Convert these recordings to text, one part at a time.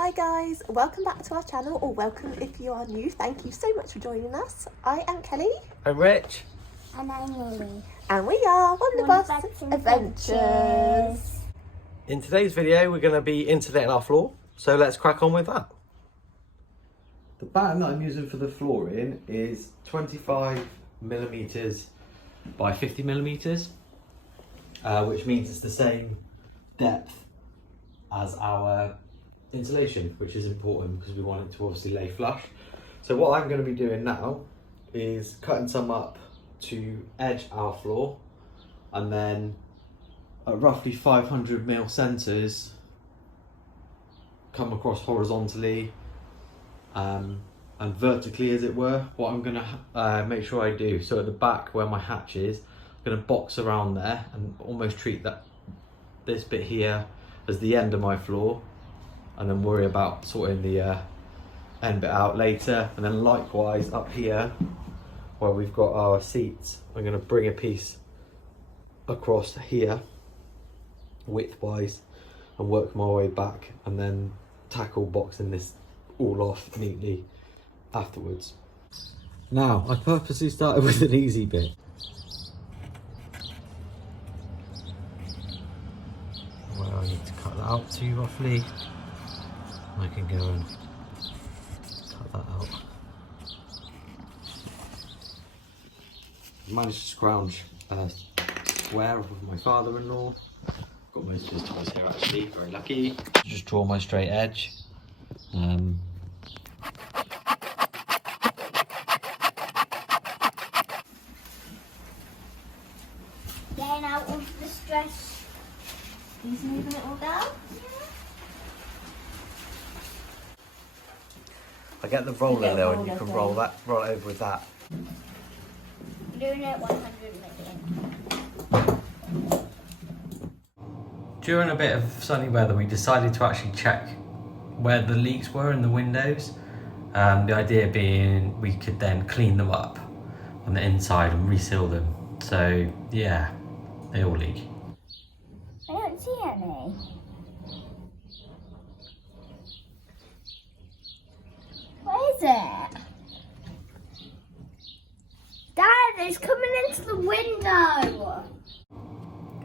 Hi guys, welcome back to our channel, or welcome if you are new. Thank you so much for joining us. I am Kelly. I'm Rich. And I'm Lily. And we are Minibus Adventures. In today's video, we're going to be insulating our floor, so let's crack on with that. The batten that I'm using for the flooring is 25mm by 50mm, which means it's the same depth as our insulation, which is important because we want it to obviously lay flush. So what I'm going to be doing now is cutting some up to edge our floor, and then at roughly 500mm centres come across horizontally and vertically, as it were. What I'm going to make sure I do, so at the back where my hatch is, I'm going to box around there and almost treat this bit here as the end of my floor, and then worry about sorting the end bit out later. And then likewise up here where we've got our seats, I'm going to bring a piece across here widthwise and work my way back, and then tackle boxing this all off neatly afterwards. Now, I purposely started with an easy bit. Where I need to cut that out to roughly. I can go and cut that out. I managed to scrounge a square off of my father-in-law. Got most of his toys here actually, very lucky. Just draw my straight edge. Getting out of the stress. He's moving it all down. I get the roller though, and you can roll it over with that. Doing it 100 million. During a bit of sunny weather, we decided to actually check where the leaks were in the windows. The idea being we could then clean them up on the inside and reseal them. So yeah, they all leak. I don't see any. Where is it? Dad, it's coming into the window.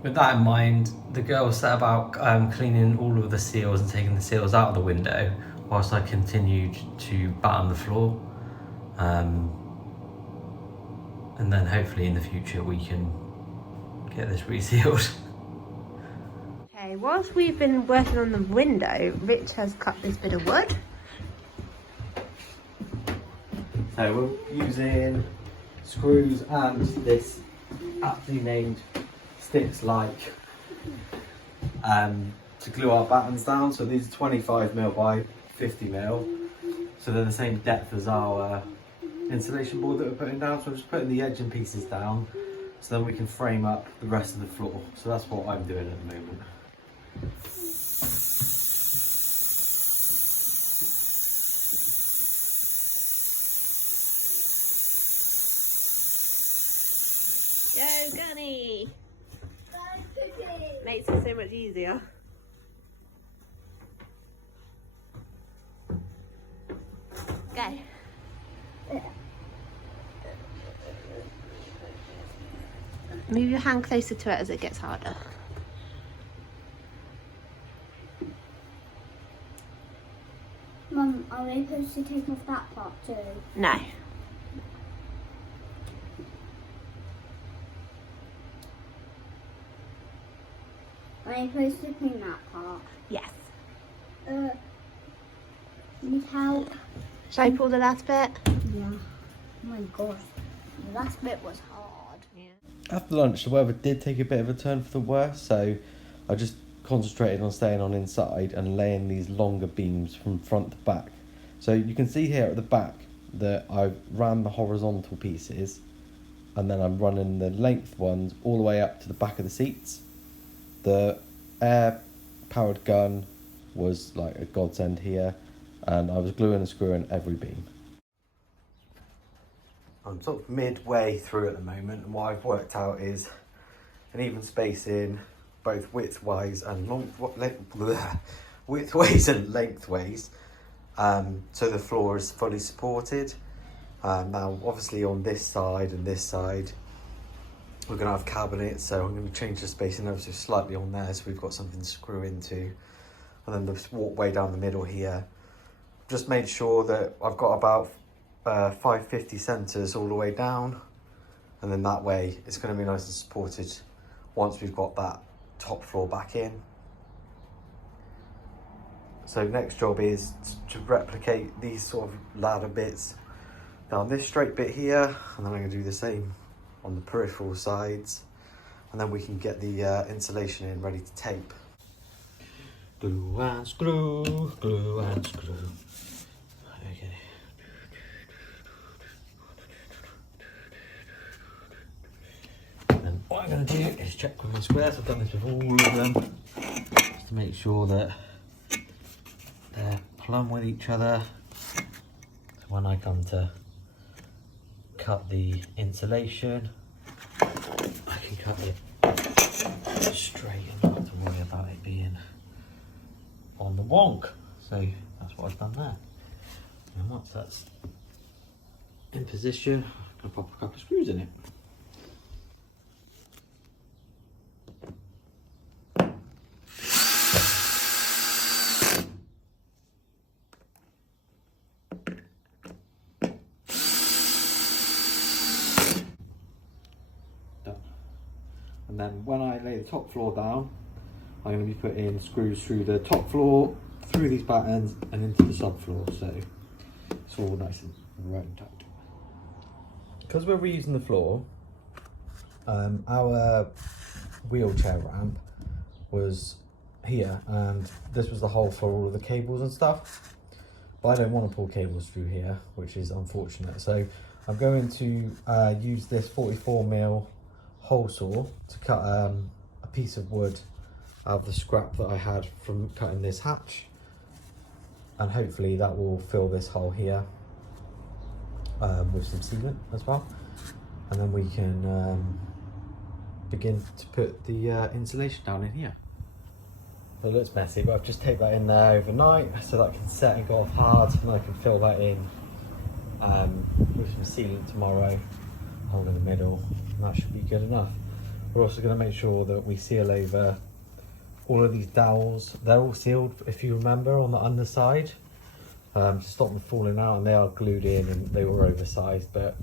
With that in mind, the girls set about cleaning all of the seals and taking the seals out of the window, whilst I continued to batten the floor. And then hopefully in the future we can get this resealed. Okay, whilst we've been working on the window, Rich has cut this bit of wood. So we're using screws and this aptly named sticks like to glue our battens down. So these are 25mm by 50mm, so they're the same depth as our insulation board that we're putting down. So I'm just putting the edging pieces down so then we can frame up the rest of the floor. So that's what I'm doing at the moment. Yo, Gunny! Makes it so much easier. Go. Move your hand closer to it as it gets harder. Mum, are we supposed to take off that part too? No. Are we supposed to clean that part? Yes. Need help? Shall I pull the last bit? Yeah. Oh my gosh. The last bit was hard. Yeah. After lunch, the weather did take a bit of a turn for the worse, so I just concentrated on staying on inside and laying these longer beams from front to back. So you can see here at the back that I've ran the horizontal pieces, and then I'm running the length ones all the way up to the back of the seats. The air powered gun was like a godsend here, and I was gluing and screwing every beam. I'm sort of midway through at the moment, and what I've worked out is an even spacing both width-wise and widthways and lengthways, so the floor is fully supported. Now obviously on this side and this side we're going to have cabinets, so I'm going to change the spacing ever so slightly on there so we've got something to screw into. And then the walkway down the middle here, just made sure that I've got about 550 centres all the way down, and then that way it's going to be nice and supported once we've got that top floor back in. So next job is to replicate these sort of ladder bits down this straight bit here, and then I'm going to do the same on the peripheral sides, and then we can get the insulation in ready to tape. Glue and screw, glue and screw. Okay. And then what I'm going to do is check with my squares. I've done this with all of them, just to make sure that they're plumb with each other. So when I come to cut the insulation, I can cut it straight and not have to worry about it being on the wonk. So that's what I've done there. And once that's in position, I'm going to pop a couple of screws in it. And then when I lay the top floor down, I'm going to be putting screws through the top floor, through these battens and into the subfloor, so it's all nice and right and tight. Because we're reusing the floor, our wheelchair ramp was here, and this was the hole for all of the cables and stuff. But I don't want to pull cables through here, which is unfortunate. So I'm going to use this 44mm hole saw to cut a piece of wood out of the scrap that I had from cutting this hatch, and hopefully that will fill this hole here with some sealant as well, and then we can begin to put the insulation down in here. So it looks messy, but I've just taped that in there overnight so that can set and go off hard, and I can fill that in with some sealant tomorrow, hole in the middle, and that should be good enough. We're also going to make sure that we seal over all of these dowels. They're all sealed, if you remember, on the underside, to stop them falling out, and they are glued in and they were oversized, but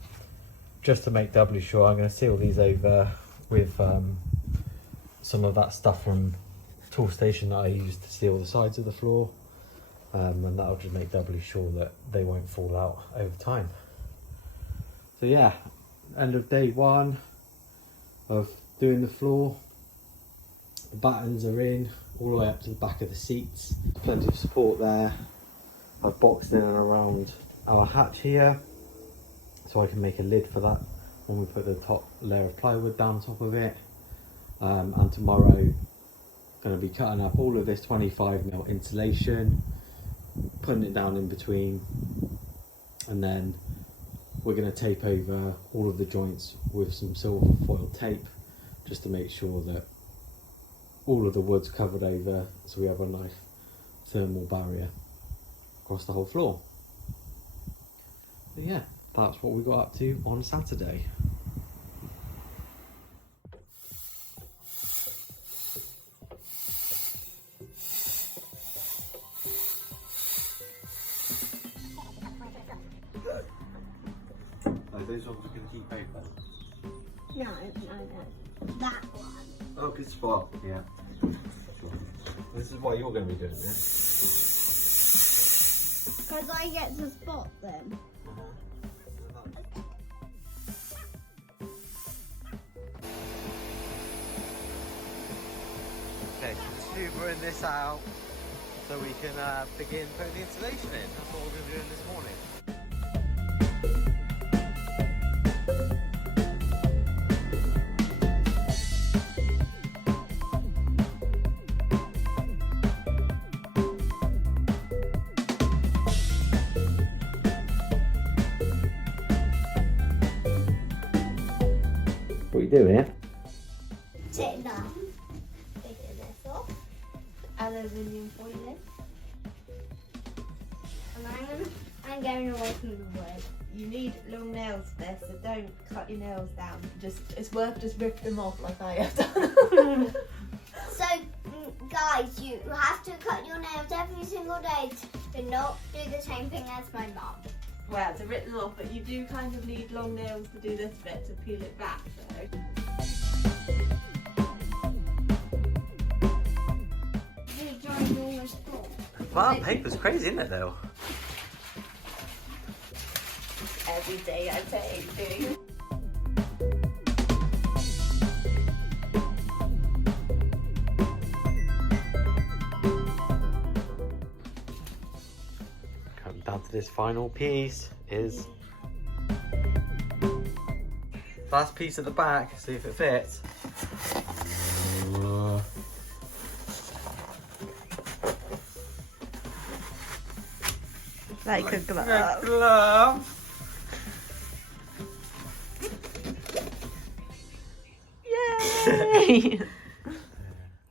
just to make doubly sure, I'm going to seal these over with some of that stuff from Toolstation that I used to seal the sides of the floor, and that'll just make doubly sure that they won't fall out over time. So yeah, end of day one of doing the floor. The battens are in all the way up to the back of the seats. Plenty of support there. I've boxed in and around our hatch here, so I can make a lid for that when we put the top layer of plywood down top of it. And tomorrow, going to be cutting up all of this 25mm insulation, putting it down in between, and then we're going to tape over all of the joints with some silver foil tape, just to make sure that all of the wood's covered over, so we have a nice thermal barrier across the whole floor. So yeah, that's what we got up to on Saturday. Those ones are going to keep open. No. That one. Oh, good spot, yeah. This is why you're going to be doing this. Because I get to spot them. Okay, just hoovering this out so we can begin putting the insulation in. That's what we're going to be doing this morning. What are you doing here? Take that. Take this off. Aluminium foiling. I'm going away from the wood. You need long nails for this, so don't cut your nails down. It's worth just ripping them off like I have done. So, guys, you have to cut your nails every single day to not do the same thing as my mum. Well, to rip them off, but you do kind of need long nails to do this bit, to peel it back, so. The drawing almost full. Wow, paper's crazy, isn't it, though? Every day I take. Come down to this final piece is last piece at the back, see if it fits. Like a glove. Glove. Yay!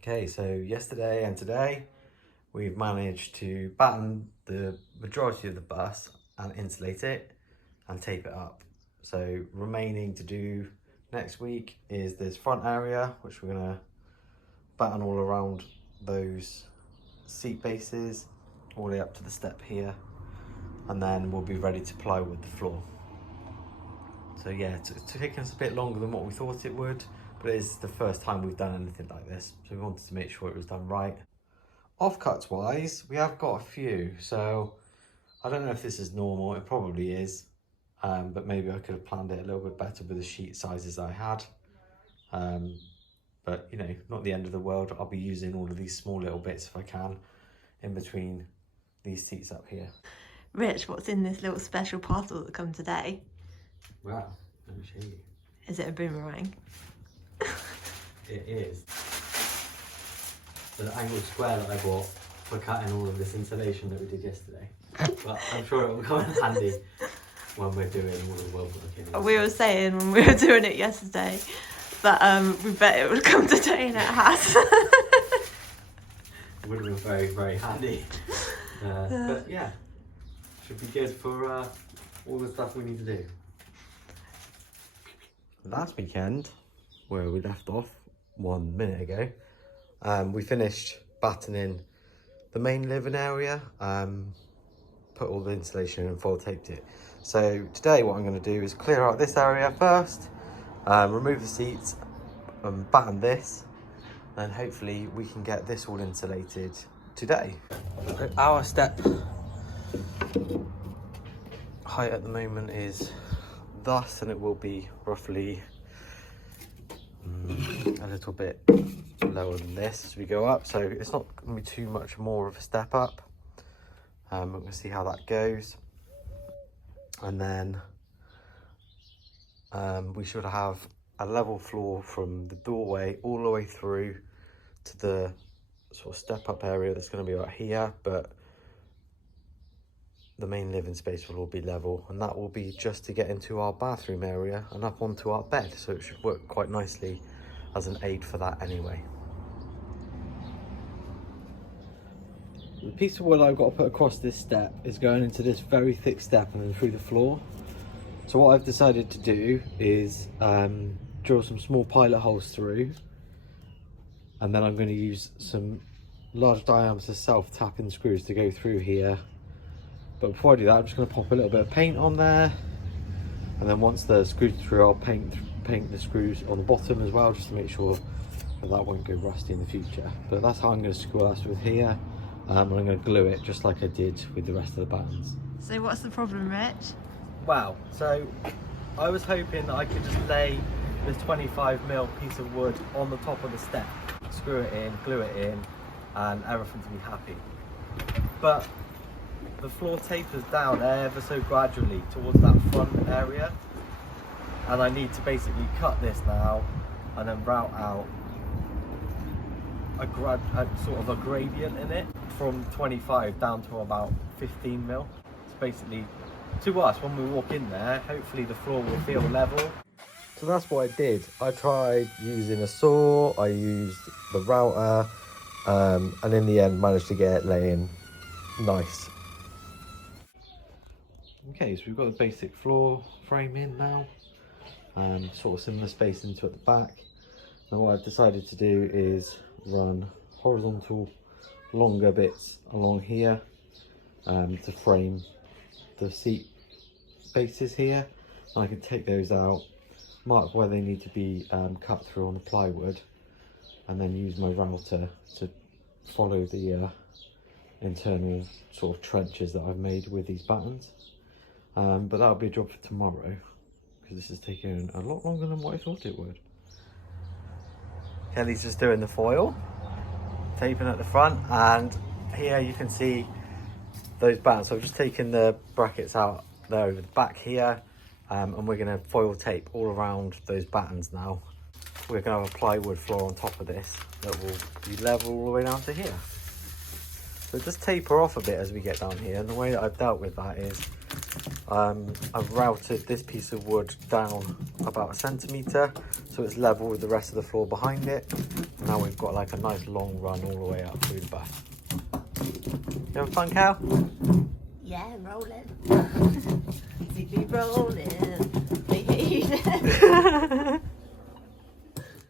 Okay, so yesterday and today we've managed to batten the majority of the bus and insulate it and tape it up. So remaining to do next week is this front area, which we're going to batten all around those seat bases all the way up to the step here, and then we'll be ready to plywood the floor. So yeah, it's taken us a bit longer than what we thought it would, but it is the first time we've done anything like this, so we wanted to make sure it was done right. Offcuts wise, we have got a few, so I don't know if this is normal, it probably is, but maybe I could have planned it a little bit better with the sheet sizes I had. But you know, not the end of the world. I'll be using all of these small little bits if I can, in between these seats up here. Rich, what's in this little special parcel that come today? Wow, let me show you. Is it a boomerang? It is the angled square that I bought for cutting all of this insulation that we did yesterday. But I'm sure it will come in handy when we're doing all the woodworking. We were saying when we were doing it yesterday that we bet it would come today, and it has. It would have been very, very handy. But yeah, should be good for all the stuff we need to do. Last weekend, where we left off 1 minute ago, we finished battening the main living area, put all the insulation in and fold taped it. So today what I'm going to do is clear out this area first, remove the seats and batten this, and hopefully we can get this all insulated today. Our step height at the moment is thus, and it will be roughly a little bit lower than this as we go up, so it's not going to be too much more of a step up. We're going to see how that goes, and then we should have a level floor from the doorway all the way through to the sort of step up area that's going to be right here, but the main living space will all be level, and that will be just to get into our bathroom area and up onto our bed, so it should work quite nicely as an aid for that anyway. The piece of wood I've got to put across this step is going into this very thick step and then through the floor. So what I've decided to do is drill some small pilot holes through, and then I'm going to use some large diameter self-tapping screws to go through here. But before I do that, I'm just going to pop a little bit of paint on there, and then once they're screwed through, I'll paint the screws on the bottom as well, just to make sure that won't go rusty in the future. But that's how I'm going to screw us with here, and I'm going to glue it just like I did with the rest of the battens. So what's the problem, Rich? Wow, so I was hoping that I could just lay this 25mm piece of wood on the top of the step, screw it in, glue it in, and everything to be happy. But the floor tapers down ever so gradually towards that front area, and I need to basically cut this now and then route out a sort of a gradient in it from 25 down to about 15mm. It's basically, to us, when we walk in there, hopefully the floor will feel level. So that's what I did. I tried using a saw, I used the router, and in the end managed to get it laying nice. Okay, so we've got the basic floor frame in now, sort of similar spacing to at the back. Now what I've decided to do is run horizontal longer bits along here to frame the seat bases here, and I can take those out, mark where they need to be cut through on the plywood, and then use my router to follow the internal sort of trenches that I've made with these battens. But that'll be a job for tomorrow, because this is taking a lot longer than what I thought it would. Kelly's just doing the foil, taping at the front, and here you can see those battens. So I've just taken the brackets out there over the back here, and we're going to foil tape all around those battens now. We're going to have a plywood floor on top of this that will be level all the way down to here. So just taper off a bit as we get down here, and the way that I've dealt with that is I've routed this piece of wood down about 1 centimetre so it's level with the rest of the floor behind it. Now we've got like a nice long run all the way up through the back. You having fun, Cal? Yeah, rolling. See me rolling.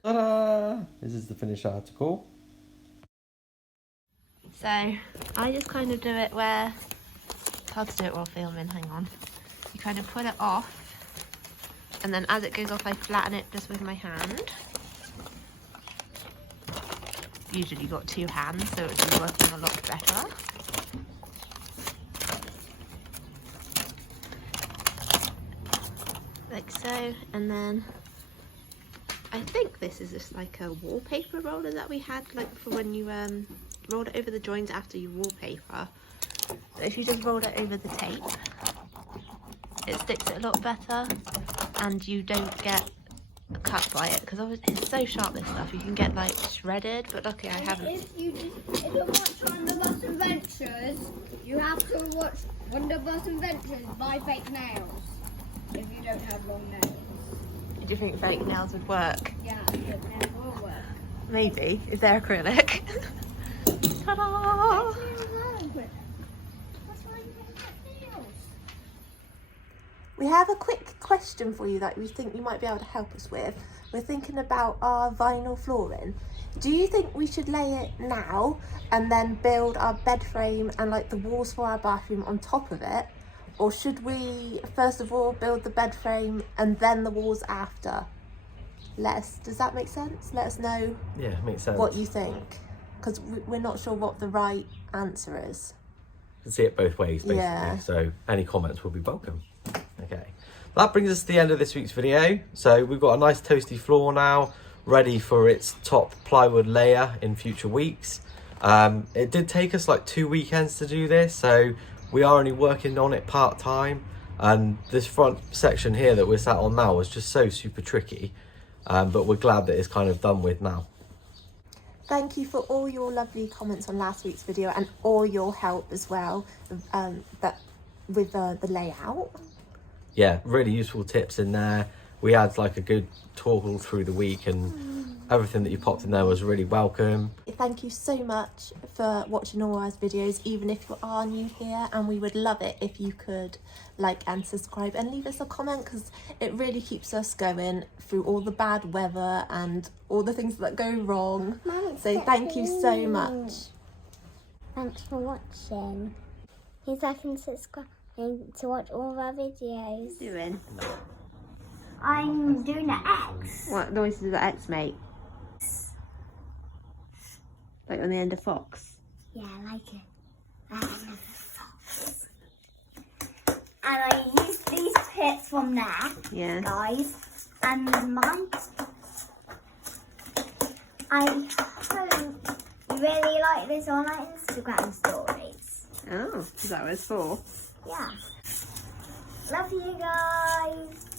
Ta-da! This is the finished article. So I just kind of do it where it's hard to do it while filming. Hang on. You kind of pull it off, and then as it goes off, I flatten it just with my hand. Usually got 2 hands, so it's working a lot better. Like so, and then I think this is just like a wallpaper roller that we had, like for when you roll it over the joins after you wallpaper. But if you just roll it over the tape, it sticks it a lot better, and you don't get cut by it, because it's so sharp, this stuff. You can get like shredded, but luckily I haven't. If you watch Wonderbus Adventures, you have to watch Wonderbus Adventures by Fake Nails. If you don't have long nails. Do you think fake nails would work? Yeah, fake nails will work. Maybe, if they're acrylic. Ta-da! We have a quick question for you that we think you might be able to help us with. We're thinking about our vinyl flooring. Do you think we should lay it now and then build our bed frame and like the walls for our bathroom on top of it? Or should we first of all build the bed frame and then the walls after? Does that make sense? Let us know. Yeah, makes sense. What you think, because we're not sure what the right answer is. You can see it both ways, basically. Yeah. So any comments will be welcome. Okay, that brings us to the end of this week's video. So we've got a nice toasty floor now, ready for its top plywood layer in future weeks. It did take us like 2 weekends to do this, so we are only working on it part-time, and this front section here that we're sat on now was just so super tricky, but we're glad that it's kind of done with now. Thank you for all your lovely comments on last week's video, and all your help as well with the layout. Yeah, really useful tips in there. We had like a good talk all through the week, and everything that you popped in there was really welcome. Thank you so much for watching all our videos, even if you are new here, and we would love it if you could like and subscribe and leave us a comment, because it really keeps us going through all the bad weather and all the things that go wrong. So thank you so much. Thanks for watching. Please like and subscribe to watch all of our videos. What are you doing? I'm doing the X. What noise does the X make? Like on the end of fox? Yeah, I like it. And I used these tips from there, Yeah. guys. And I hope you really like this on our Instagram stories. Oh, is that what it's for? Yeah. Love you guys.